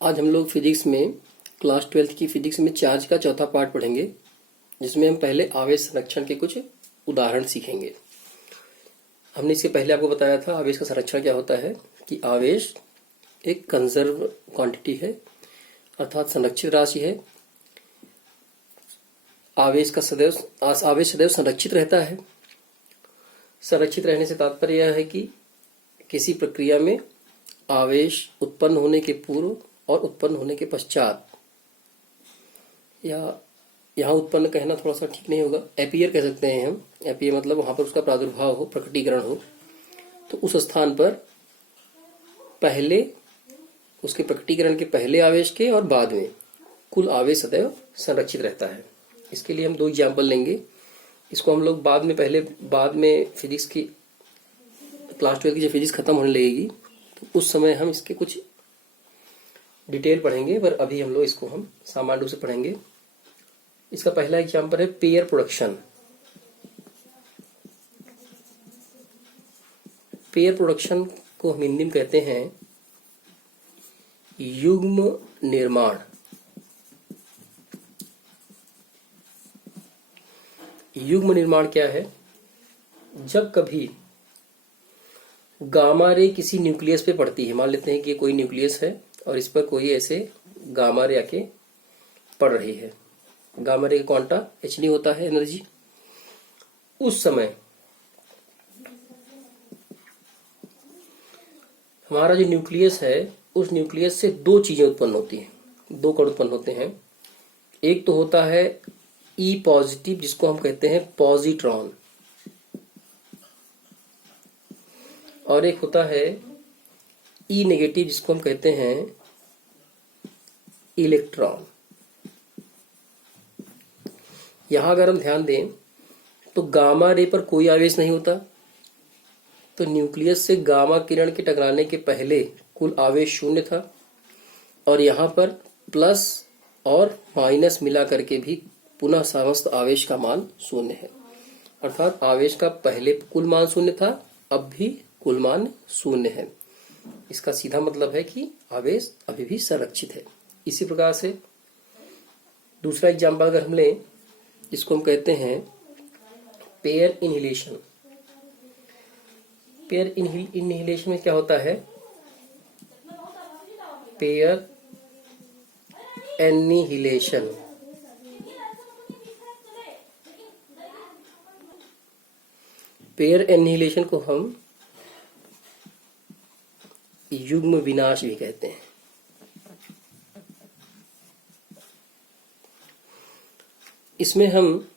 आज हम लोग फिजिक्स में क्लास 12th की फिजिक्स में चार्ज का चौथा पार्ट पढ़ेंगे, जिसमें हम पहले आवेश संरक्षण के कुछ उदाहरण सीखेंगे। हमने इसके पहले आपको बताया था आवेश का संरक्षण क्या होता है कि आवेश एक कंजर्व क्वांटिटी है, अर्थात संरक्षित राशि है। आवेश सदैव संरक्षित रहता है। संरक्षित रहने से तात्पर्य यह है कि किसी प्रक्रिया में आवेश उत्पन्न होने के पूर्व और उत्पन्न होने के पश्चात, या यहाँ उत्पन्न कहना थोड़ा सा ठीक नहीं होगा, एपियर कह सकते हैं हम। एपियर मतलब वहां पर उसका प्रादुर्भाव हो, प्रकटीकरण हो, तो उस स्थान पर पहले उसके प्रकटीकरण के पहले आवेश के और बाद में कुल आवेश सदैव संरक्षित रहता है। इसके लिए हम दो एग्जाम्पल लेंगे। इसको हम लोग बाद में फिजिक्स की क्लास 12 की जब फिजिक्स खत्म होने लगेगी तो उस समय हम इसके कुछ डिटेल पढ़ेंगे, पर अभी हम लोग इसको हम सामान्य रूप से पढ़ेंगे। इसका पहला एग्जाम्पल है पेयर प्रोडक्शन। पेयर प्रोडक्शन को हम हिंदी में कहते हैं युग्म निर्माण। युग्म निर्माण क्या है? जब कभी गामा रे किसी न्यूक्लियस पे पड़ती है, मान लेते हैं कि कोई न्यूक्लियस है और इस पर कोई ऐसे गामा रे आके पड़ रही है। गामा रे का क्वांटा h होता है, एनर्जी। उस समय हमारा जो न्यूक्लियस है, उस न्यूक्लियस से दो चीजें उत्पन्न होती हैं, दो कण उत्पन्न होते हैं। एक तो होता है E पॉजिटिव, जिसको हम कहते हैं पॉजिट्रॉन, और एक होता है E नेगेटिव, जिसको हम कहते हैं इलेक्ट्रॉन। यहां अगर हम ध्यान दें तो गामा रे पर कोई आवेश नहीं होता, तो न्यूक्लियस से गामा किरण के टकराने के पहले कुल आवेश शून्य था, और यहां पर प्लस और माइनस मिला करके भी पुनः समस्त आवेश का मान शून्य है। अर्थात आवेश का पहले कुल मान शून्य था, अब भी कुल मान शून्य है। इसका सीधा मतलब है कि आवेश अभी भी संरक्षित है। इसी प्रकार से दूसरा एग्जाम्पल अगर हम लें, जिसको हम कहते हैं पेयर इनहिलेशन। पेयर इनहिलेशन में क्या होता है? Pair annihilation. पेयर एनिहिलेशन को हम युग्म विनाश भी कहते हैं। इसमें हम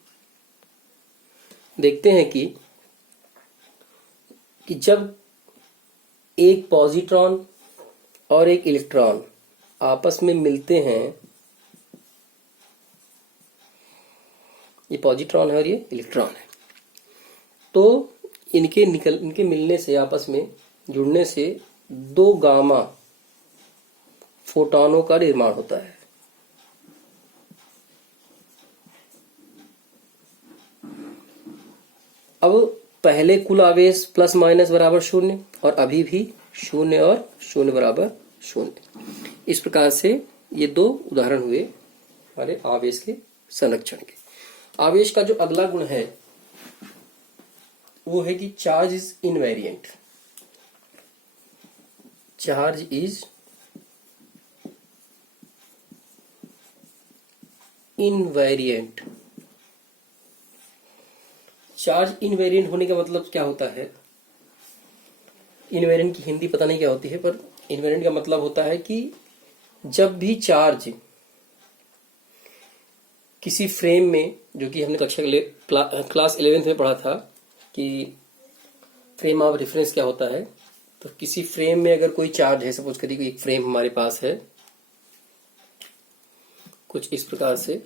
देखते हैं कि जब एक पॉजिट्रॉन और एक इलेक्ट्रॉन आपस में मिलते हैं, ये पॉजिट्रॉन है और ये इलेक्ट्रॉन है, तो इनके मिलने से, आपस में जुड़ने से दो गामा फोटोनों का निर्माण होता है। अब पहले कुल आवेश प्लस माइनस बराबर शून्य, और अभी भी शून्य और शून्य बराबर शून्य। इस प्रकार से ये दो उदाहरण हुए हमारे आवेश के संरक्षण के। आवेश का जो अगला गुण है वो है कि charge is invariant. Charge is invariant. Charge invariant होने का मतलब क्या होता है? इनवेरिएंट की हिंदी पता नहीं क्या होती है, पर इनवेरिएंट का मतलब होता है कि जब भी चार्ज किसी फ्रेम में, जो कि हमने क्लास 11th में पढ़ा था कि फ्रेम ऑफ रेफरेंस क्या होता है, तो किसी फ्रेम में अगर कोई चार्ज है, सपोज करिए एक फ्रेम हमारे पास है कुछ इस प्रकार से,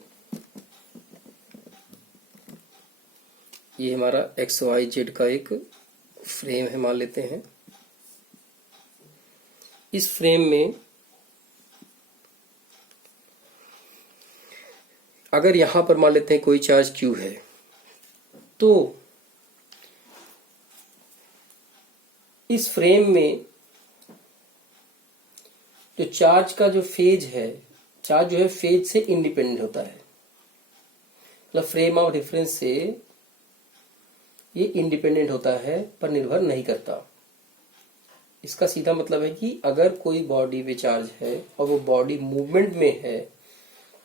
ये हमारा XYZ का एक फ्रेम है मान लेते हैं। इस फ्रेम में अगर यहां पर मान लेते हैं कोई चार्ज Q है, तो इस फ्रेम में जो चार्ज का जो फेज है, चार्ज जो है फेज से इंडिपेंडेंट होता है, मतलब फ्रेम ऑफ रेफरेंस से ये इंडिपेंडेंट होता है पर निर्भर नहीं करता। इसका सीधा मतलब है कि अगर कोई बॉडी पे चार्ज है और वो बॉडी मूवमेंट में है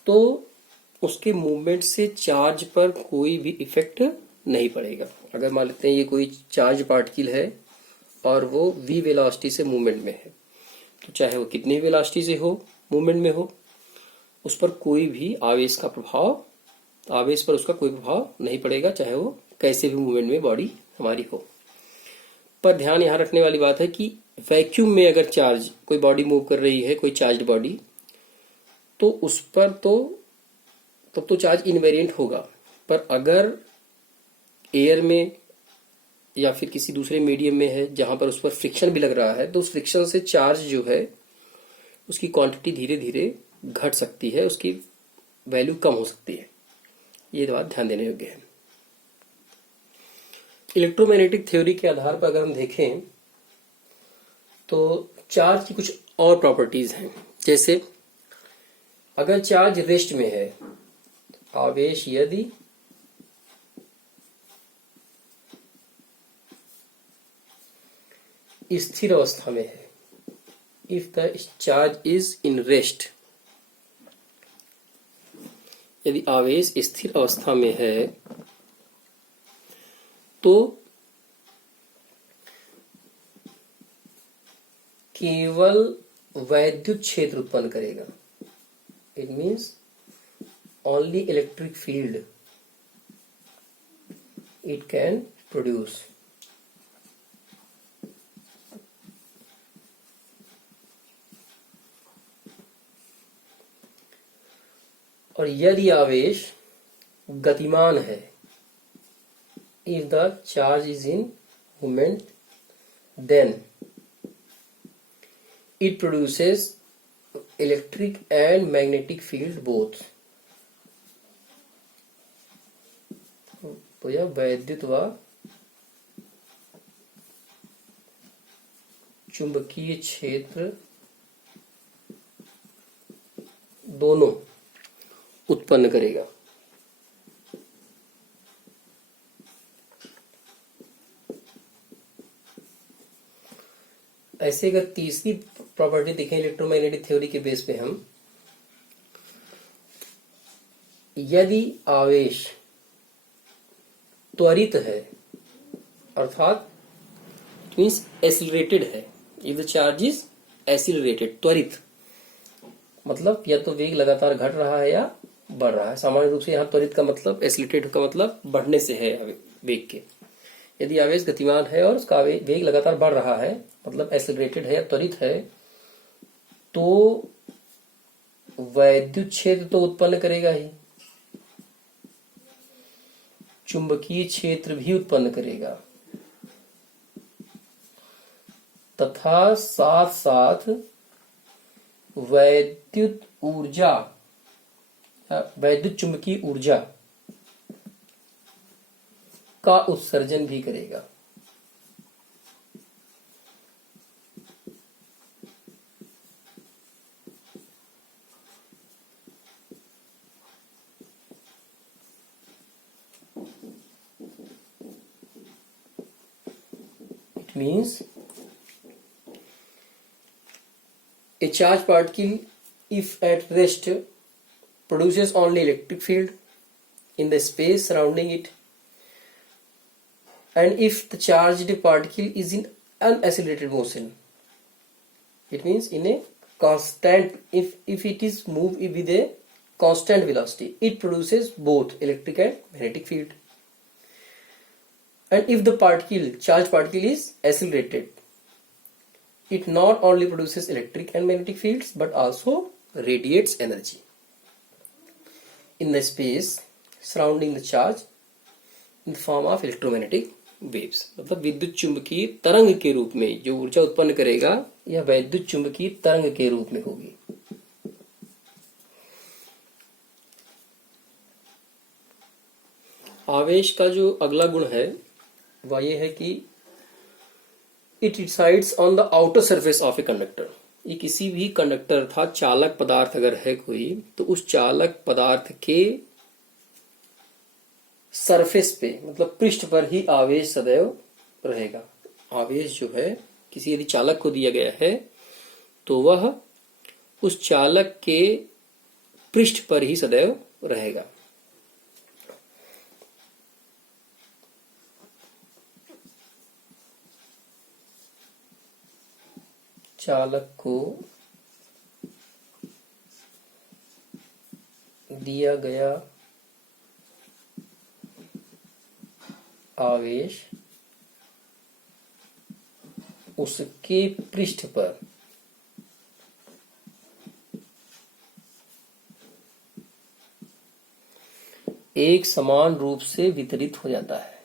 तो उसके मूवमेंट से चार्ज पर कोई भी इफेक्ट नहीं पड़ेगा। अगर मान लेते हैं ये कोई चार्ज पार्टिकल है और वो v वेलोसिटी से मूवमेंट में है, तो चाहे वो कितनी वेलोसिटी से हो, मूवमेंट में हो, उस पर कोई भी आवेश का प्रभाव, आवेश पर उसका कोई प्रभाव नहीं पड़ेगा, चाहे वो कैसे भी मूवमेंट में बॉडी हमारी हो। पर ध्यान यहाँ रखने वाली बात है कि वैक्यूम में अगर चार्ज, कोई बॉडी मूव कर रही है, कोई चार्ज बॉडी, तो उस पर तो तब तो चार्ज इनवेरिएंट होगा। पर अगर एयर में या फिर किसी दूसरे मीडियम में है जहां पर उस पर फ्रिक्शन भी लग रहा है, तो उस फ्रिक्शन से चार्ज जो है उसकी क्वांटिटी धीरे धीरे घट सकती है, उसकी वैल्यू कम हो सकती है। ये बात ध्यान देने योग्य है। इलेक्ट्रोमैग्नेटिक थ्योरी के आधार पर अगर हम देखें तो चार्ज की कुछ और प्रॉपर्टीज हैं। जैसे अगर चार्ज रेस्ट में है, आवेश यदि स्थिर अवस्था में है, if the charge is in rest, यदि आवेश स्थिर अवस्था में है तो केवल वैद्युत क्षेत्र उत्पन्न करेगा। It means only electric field it can produce. और यदि आवेश गतिमान है, if the charge is in movement, then it produces electric and magnetic field both। तो यह वैद्युत व चुंबकीय क्षेत्र दोनों उत्पन्न करेगा। ऐसे अगर तीसरी प्रॉपर्टी देखें इलेक्ट्रोमैग्नेटिक थ्योरी के बेस पे हम, यदि आवेश त्वरित है, अर्थात मीन्स एसिलरेटेड है, if the charge is accelerated, त्वरित मतलब या तो वेग लगातार घट रहा है या बढ़ रहा है। सामान्य रूप से यहाँ त्वरित का मतलब, एसिलेटेड का मतलब बढ़ने से है वेग के। यदि आवेश गतिमान है और उसका वेग लगातार बढ़ रहा है, मतलब एसिलरेटेड है या त्वरित है, तो वैद्युत क्षेत्र तो उत्पन्न करेगा ही, चुंबकीय क्षेत्र भी उत्पन्न करेगा, तथा साथ साथ वैद्युत ऊर्जा, वैद्युत चुंबकीय ऊर्जा का उत्सर्जन भी करेगा। It means a charged particle, if at rest, produces only electric field in the space surrounding it, and if the charged particle is in unaccelerated motion, it means in a constant, if it is moved with a constant velocity, it produces both electric and magnetic field. And if the charged particle is accelerated, it not only produces electric and magnetic fields but also radiates energy in the space surrounding the charge in the form of electromagnetic waves। मतलब विद्युत चुंबकीय तरंग के रूप में जो ऊर्जा उत्पन्न करेगा यह वैद्युत चुंबकीय तरंग के रूप में होगी। आवेश का जो अगला गुण है वह यह है कि it resides on the outer surface of a conductor. ये किसी भी कंडक्टर था, चालक पदार्थ अगर है कोई, तो उस चालक पदार्थ के सरफेस पे मतलब पृष्ठ पर ही आवेश सदैव रहेगा। आवेश जो है किसी यदि चालक को दिया गया है तो वह उस चालक के पृष्ठ पर ही सदैव रहेगा। चालक को दिया गया आवेश उसके पृष्ठ पर एक समान रूप से वितरित हो जाता है।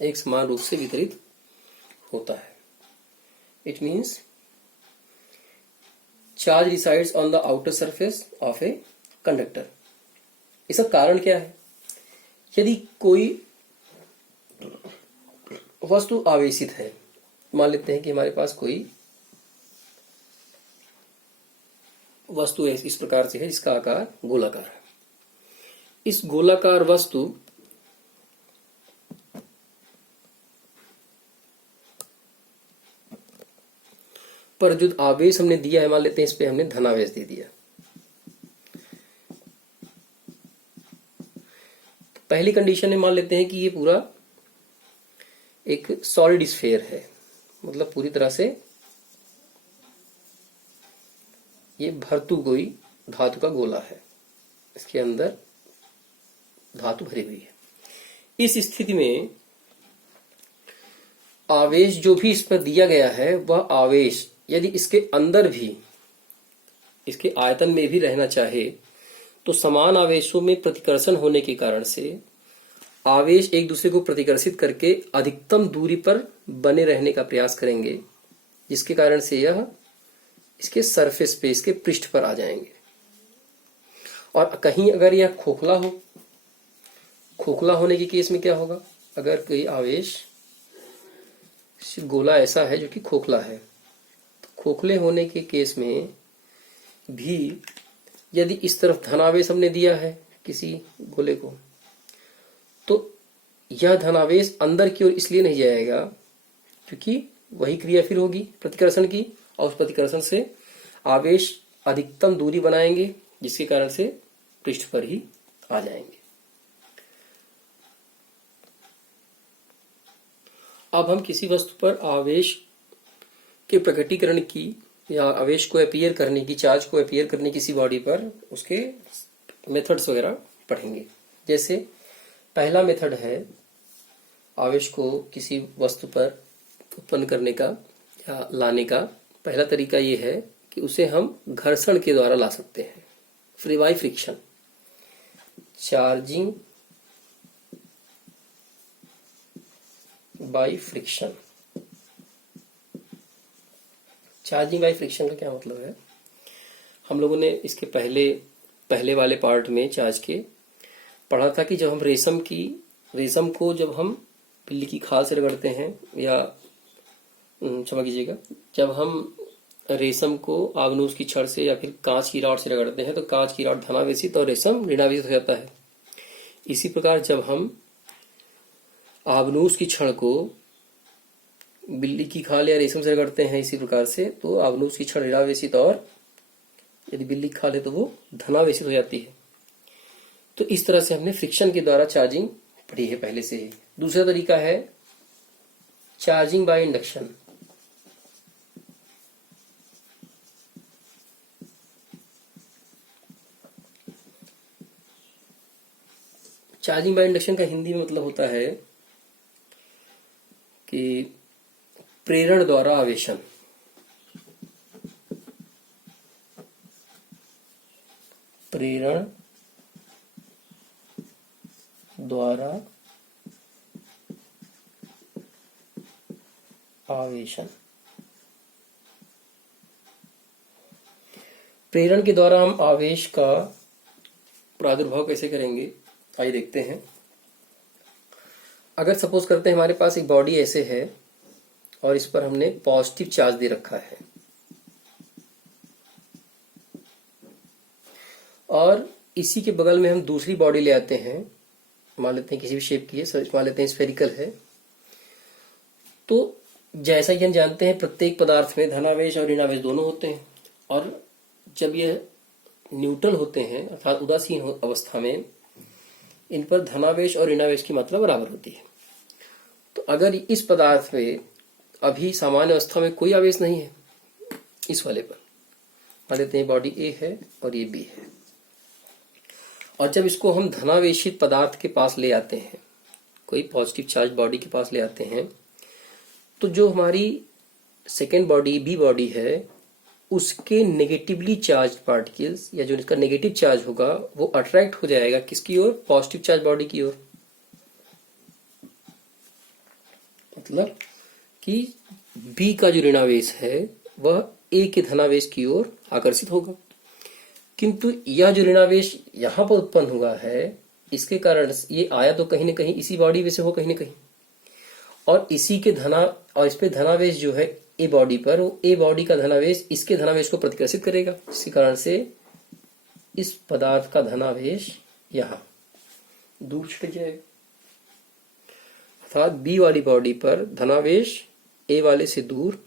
एक समान रूप से वितरित होता है। It means charge resides on the outer surface of a conductor. इसका कारण क्या है? यदि कोई वस्तु आवेशित है, मान लेते हैं कि हमारे पास कोई वस्तु इस प्रकार से है जिसका आकार गोलाकार है। इस गोलाकार वस्तु पर जो आवेश हमने दिया है, मान लेते हैं इस पे हमने धनावेश दे दिया। पहली कंडीशन में मान लेते हैं कि ये पूरा एक सॉलिड स्फीयर है, मतलब पूरी तरह से ये भरतू कोई धातु का गोला है, इसके अंदर धातु भरी हुई है। इस स्थिति में आवेश जो भी इस पर दिया गया है वह आवेश यदि इसके अंदर भी, इसके आयतन में भी रहना चाहे तो समान आवेशों में प्रतिकर्षण होने के कारण से आवेश एक दूसरे को प्रतिकर्षित करके अधिकतम दूरी पर बने रहने का प्रयास करेंगे, जिसके कारण से यह इसके सरफेस पे, इसके पृष्ठ पर आ जाएंगे। और कहीं अगर यह खोखला हो, खोखला होने के केस में क्या होगा? अगर कोई आवेश गोला ऐसा है जो कि खोखला है, तो खोखले होने के केस में भी यदि इस तरफ धनावेश हमने दिया है किसी गोले को, तो यह धनावेश अंदर की ओर इसलिए नहीं जाएगा क्योंकि वही क्रिया फिर होगी प्रतिकर्षण की, और उस प्रतिकर्षण से आवेश अधिकतम दूरी बनाएंगे, जिसके कारण से पृष्ठ पर ही आ जाएंगे। अब हम किसी वस्तु पर आवेश के प्रकटीकरण की या आवेश को अपीयर करने की, चार्ज को अपीयर करने किसी बॉडी पर, उसके मेथड्स वगैरह पढ़ेंगे। जैसे पहला मेथड है आवेश को किसी वस्तु पर उत्पन्न करने का या लाने का। पहला तरीका ये है कि उसे हम घर्षण के द्वारा ला सकते हैं, free by friction. Charging by friction. Charging by friction का क्या मतलब है? हम लोगों ने इसके पहले वाले पार्ट में चार्ज के पढ़ा था कि जब हम रेशम को जब हम बिल्ली की खाल से रगड़ते हैं, या क्षमा कीजिएगा, जब हम रेशम को आगनूस की छड़ से या फिर कांच की रॉड से रगड़ते हैं तो कांच की रॉड धनावेशित और रेशम ऋणावेशित हो जाता है। इसी प्रकार जब हम आगनूस की छड़ को बिल्ली की खाल या रेशम से रगड़ते हैं इसी प्रकार से, तो आगनूस की छड़ ऋणावेशित और यदि बिल्ली की खाल है तो वो धनावेशित हो जाती है। तो इस तरह से हमने फ्रिक्शन के द्वारा चार्जिंग पढ़ी है पहले से ही। दूसरा तरीका है charging by induction. Charging by induction का हिंदी में मतलब होता है कि प्रेरण द्वारा आवेशन। प्रेरण द्वारा आवेशन। प्रेरण के द्वारा हम आवेश का प्रादुर्भाव कैसे करेंगे, आइए देखते हैं। अगर सपोज करते हैं हमारे पास एक बॉडी ऐसे है और इस पर हमने पॉजिटिव चार्ज दे रखा है, और इसी के बगल में हम दूसरी बॉडी ले आते हैं, मान लेते हैं किसी भी शेप की है, मान लेते हैं स्फेरिकल है। तो जैसा कि हम जानते हैं प्रत्येक पदार्थ में धनावेश और ऋणावेश दोनों होते हैं, और जब यह न्यूट्रल होते हैं अर्थात उदासीन अवस्था में इन पर धनावेश और ऋणावेश की मात्रा बराबर होती है। तो अगर इस पदार्थ में अभी सामान्य अवस्था में कोई आवेश नहीं है, इस वाले पर मान लेते हैं बॉडी ए है और ये बी है, और जब इसको हम धनावेशित पदार्थ के पास ले आते हैं, कोई पॉजिटिव चार्ज बॉडी के पास ले आते हैं, तो जो हमारी सेकेंड बॉडी बी बॉडी है उसके नेगेटिवली चार्ज पार्टिकल्स या जो इसका नेगेटिव चार्ज होगा वो अट्रैक्ट हो जाएगा किसकी ओर, पॉजिटिव चार्ज बॉडी की ओर। मतलब कि बी का जो ऋणावेश है वह ए के धनावेश की ओर आकर्षित होगा, किंतु यह जो ऋणावेश यहाँ पर उत्पन्न हुआ है इसके कारण ये आया तो कहीं ना कहीं इसी बॉडी में से हो कहीं ना कहीं, और इसी के और इस पे धनावेश जो है ए बॉडी पर, वो ए बॉडी का धनावेश इसके धनावेश को प्रतिकर्षित करेगा, जिसके कारण से इस पदार्थ का धनावेश यहाँ दूर छुट जाएगा। अर्थात बी वाली बॉडी पर धनावेश ए वाले से दूर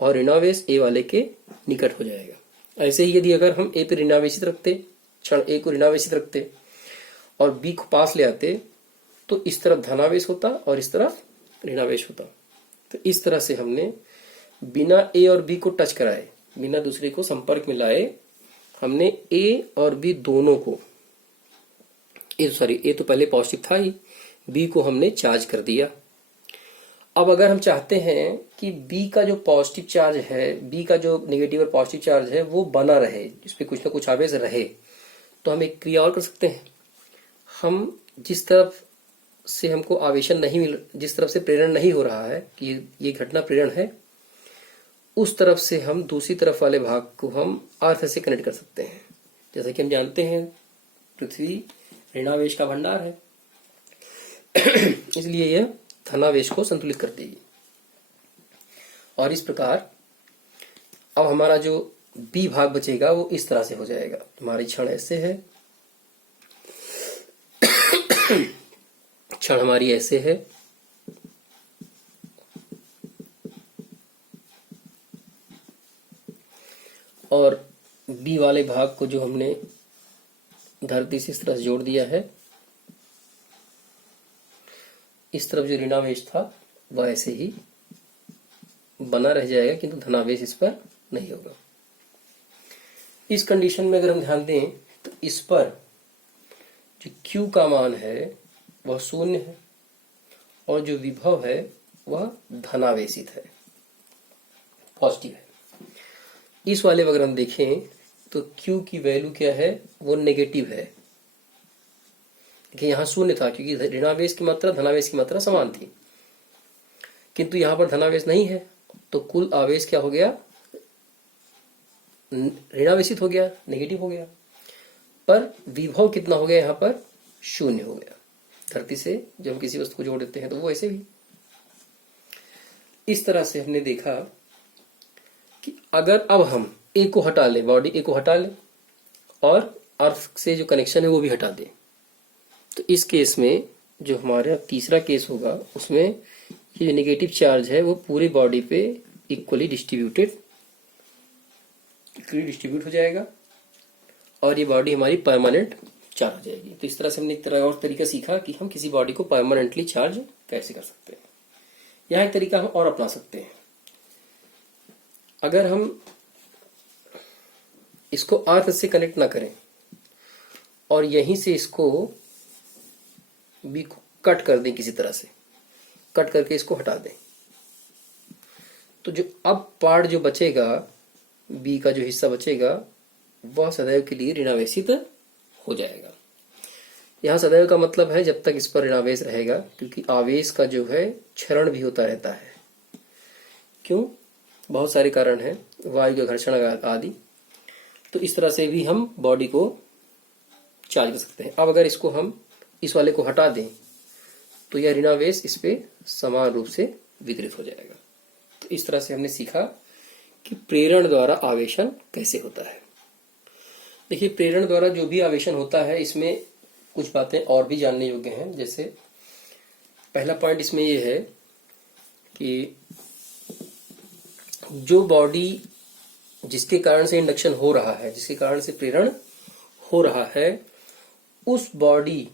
और ऋणावेश ए वाले के निकट हो जाएगा। ऐसे ही यदि अगर हम ए पे ऋणावेशित रखते, क्षण ए को ऋणावेशित रखते और बी को पास ले आते, तो इस तरफ धनावेश होता और इस तरफ ऋणावेश होता। तो इस तरह से हमने बिना ए और बी को टच कराए, बिना दूसरे को संपर्क में लाए, हमने ए और बी दोनों को, ए तो पहले पॉजिटिव था ही, बी को हमने चार्ज कर दिया। अब अगर हम चाहते हैं कि बी का जो पॉजिटिव चार्ज है, बी का जो नेगेटिव और पॉजिटिव चार्ज है वो बना रहे, इस पे कुछ ना कुछ आवेश रहे, तो हम एक क्रिया और कर सकते हैं। हम जिस तरफ से हमको आवेशन नहीं मिल, जिस तरफ से प्रेरण नहीं हो रहा है कि ये घटना प्रेरण है, उस तरफ से हम दूसरी तरफ वाले भाग को हम अर्थ से कनेक्ट कर सकते हैं। जैसा कि हम जानते हैं पृथ्वी ऋणावेश का भंडार है, इसलिए यह धनावेश को संतुलित कर देगी। और इस प्रकार अब हमारा जो बी भाग बचेगा वो इस तरह से हो जाएगा। हमारी क्षण ऐसे है, क्षण हमारी ऐसे है, और बी वाले भाग को जो हमने धरती से इस तरह से जोड़ दिया है, इस तरफ जो ऋणावेश था वह ऐसे ही बना रह जाएगा, किंतु धनावेश इस पर नहीं होगा। इस कंडीशन में अगर हम ध्यान दें तो इस पर जो Q का मान है वह शून्य है और जो विभव है वह धनावेशित है, पॉजिटिव है। इस वाले अगर हम देखें तो Q की वैल्यू क्या है, वो नेगेटिव है। देखिए यहाँ शून्य था क्योंकि ऋणावेश की मात्रा धनावेश की मात्रा समान थी, किंतु यहाँ पर धनावेश नहीं है, तो कुल आवेश क्या हो गया, ऋणावेशित हो गया, नेगेटिव हो गया। पर विभव कितना हो गया, यहाँ पर शून्य हो गया। धरती से जब हम किसी वस्तु को जोड़ देते हैं तो वो ऐसे भी। इस तरह से हमने देखा कि अगर अब हम ए को हटा लें, बॉडी ए को हटा लें और अर्थ से जो कनेक्शन है वो भी हटा दें, तो इस केस में जो हमारा तीसरा केस होगा उसमें ये जो नेगेटिव चार्ज है वो पूरी बॉडी पे इक्वली डिस्ट्रीब्यूट हो जाएगा और ये बॉडी हमारी परमानेंट चार्ज हो जाएगी। तो इस तरह से हमने एक तरह और तरीका सीखा कि हम किसी बॉडी को परमानेंटली चार्ज कैसे कर सकते हैं। यहाँ एक तरीका हम और अपना सकते हैं। अगर हम इसको अर्थ से कनेक्ट ना करें और यहीं से इसको बी को कट कर दें, किसी तरह से कट करके इसको हटा दें, तो जो अब पार्ट जो बचेगा, बी का जो हिस्सा बचेगा वह सदैव के लिए ऋणावेशित हो जाएगा। यहाँ सदैव का मतलब है जब तक इस पर ऋणावेश रहेगा, क्योंकि आवेश का जो है क्षरण भी होता रहता है। क्यों? बहुत सारे कारण हैं, वायु का घर्षण आदि। तो इस तरह से भी हम बॉडी को चार्ज कर सकते हैं। अब अगर इसको हम इस वाले को हटा दें तो यह ऋणावेश इस पे समान रूप से वितरित हो जाएगा। तो इस तरह से हमने सीखा कि प्रेरण द्वारा आवेशन कैसे होता है। देखिए, प्रेरण द्वारा जो भी आवेशन होता है इसमें कुछ बातें और भी जानने योग्य हैं। जैसे पहला पॉइंट इसमें यह है कि जो बॉडी जिसके कारण से इंडक्शन हो रहा है, जिसके कारण से प्रेरण हो रहा है, उस बॉडी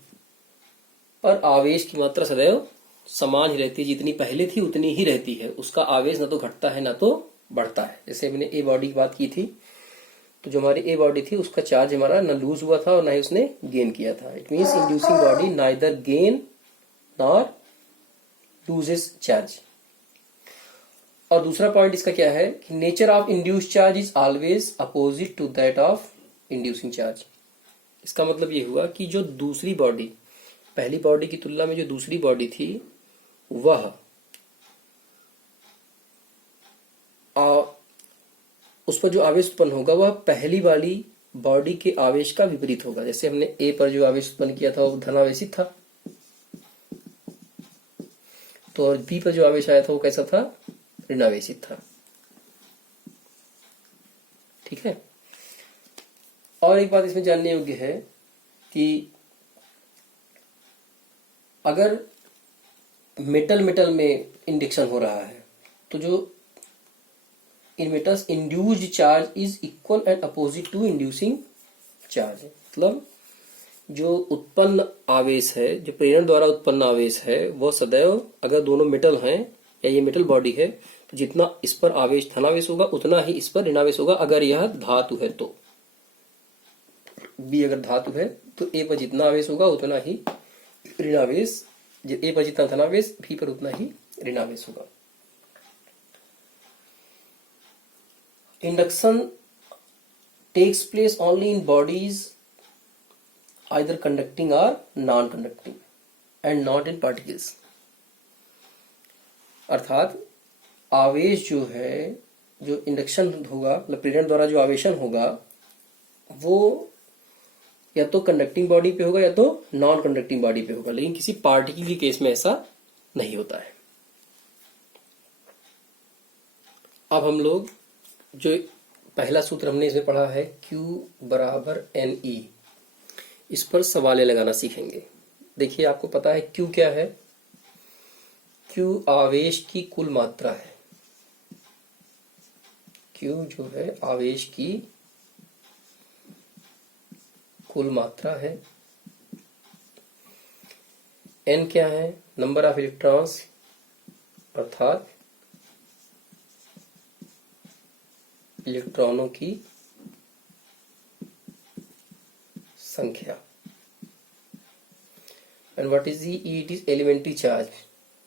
पर आवेश की मात्रा सदैव समान ही रहती है। जितनी पहले थी उतनी ही रहती है। उसका आवेश न तो घटता है ना तो बढ़ता है। जैसे मैंने ए बॉडी की बात की थी, तो जो हमारी ए बॉडी थी उसका चार्ज हमारा न लूज हुआ था और ना ही उसने गेन किया था। It means inducing body neither gain nor loses charge. और दूसरा पॉइंट इसका क्या है कि nature of induced charge is always opposite to that of inducing charge. इसका मतलब ये हुआ कि जो दूसरी बॉडी, पहली बॉडी की तुलना में जो दूसरी बॉडी थी, वह उस पर जो आवेश उत्पन्न होगा वह पहली वाली बॉडी के आवेश का विपरीत होगा। जैसे हमने ए पर जो आवेश उत्पन्न किया था वो धनावेशित था, तो और बी पर जो आवेश आया था वो कैसा था? ऋणावेशित था। ठीक है। और एक बात इसमें जानने योग्य है कि अगर मेटल मेटल में इंडक्शन हो रहा है तो जो in metals induced charge is equal and opposite to inducing charge. मतलब जो उत्पन्न आवेश है, जो प्रेरण द्वारा उत्पन्न आवेश है, वह सदैव, अगर दोनों मेटल हैं या ये मेटल बॉडी है, तो जितना इस पर आवेश धनावेश होगा उतना ही इस पर ऋणावेश होगा। अगर यह धातु है तो बी अगर धातु है तो ए पर जितना आवेश होगा उतना ही ऋणावेश, ए पर जितना धनावेश बी पर उतना ही ऋणावेश होगा। Induction takes place only in bodies either conducting और non conducting and not in particles. अर्थात आवेश जो है, जो इंडक्शन होगा, मतलब प्रेरण द्वारा जो आवेशन होगा, वो या तो कंडक्टिंग बॉडी पे होगा या तो नॉन कंडक्टिंग बॉडी पे होगा, लेकिन किसी पार्टिकल के केस में ऐसा नहीं होता है। अब हम लोग जो पहला सूत्र हमने इसमें पढ़ा है Q बराबर NE, इस पर सवाले लगाना सीखेंगे। देखिए, आपको पता है Q क्या है? Q आवेश की कुल मात्रा है। Q जो है आवेश की कुल मात्रा है। N क्या है? नंबर ऑफ इलेक्ट्रॉन्स, अर्थात इलेक्ट्रॉनों की संख्या। And what is e? It is elementary charge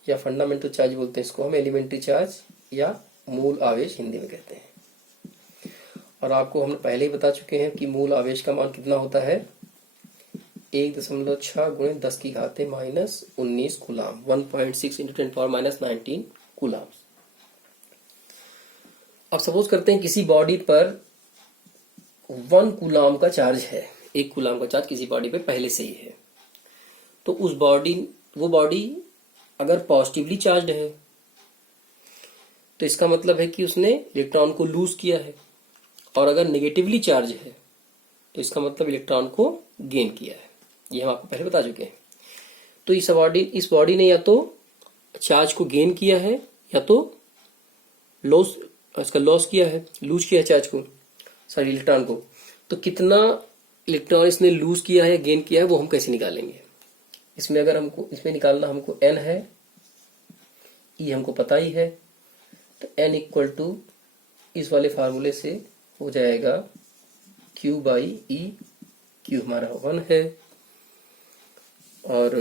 या फंडामेंटल चार्ज बोलते हैं इसको हम, एलिमेंट्री चार्ज या मूल आवेश हिंदी में कहते हैं। और आपको हम पहले ही बता चुके हैं कि मूल आवेश का मान कितना होता है? 1.6 गुणे 10 की घाते -19 कूलाम, 1.6 × 10⁻⁻19 कूलाम। अब सपोज करते हैं किसी बॉडी पर 1 कूलाम का चार्ज है, 1 कूलाम का चार्ज किसी बॉडी पे पहले से ही है। तो वो बॉडी अगर पॉजिटिवली चार्ज है तो इसका मतलब है कि उसने इलेक्ट्रॉन को लूज किया है, और अगर नेगेटिवली चार्ज है तो इसका मतलब इलेक्ट्रॉन को गेन किया है। ये हम आपको पहले बता चुके हैं। तो इस बॉडी ने या तो चार्ज को गेन किया है या तो लॉस किया है, लूज किया है चार्ज को, सॉरी इलेक्ट्रॉन को। तो कितना इलेक्ट्रॉन इसने लूज किया है या गेन किया है वो हम कैसे निकालेंगे? इसमें अगर हमको इसमें निकालना, हमको n है, E हमको पता ही है, तो n इक्वल टू इस वाले फार्मूले से हो जाएगा Q/E। Q हमारा 1 है और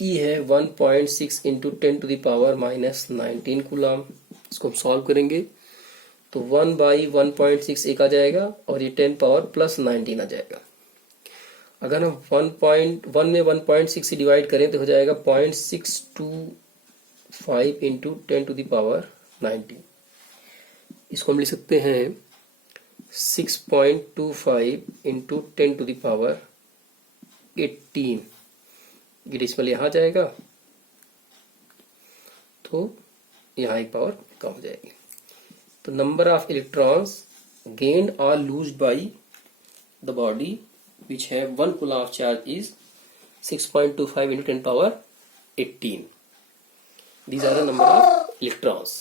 E है 1.6 × 10⁻⁻19 कूलाम। इसको हम सॉल्व करेंगे तो 1/1.6 एक आ जाएगा और ये 10⁻+19 आ जाएगा। अगर हम 1 में 1.6 से डिवाइड करें तो हो जाएगा 0.62 5 इंटू 10⁻19। इसको हम लिख सकते हैं 6.25 इंटू 10⁻18। ये डेसिमल यहाँ जाएगा तो यहाँ एक पावर कम हो जाएगी। तो number of electrons gained or lost by the body which have 1 coulomb of charge is 6.25 into 10⁻18. These are the number of electrons.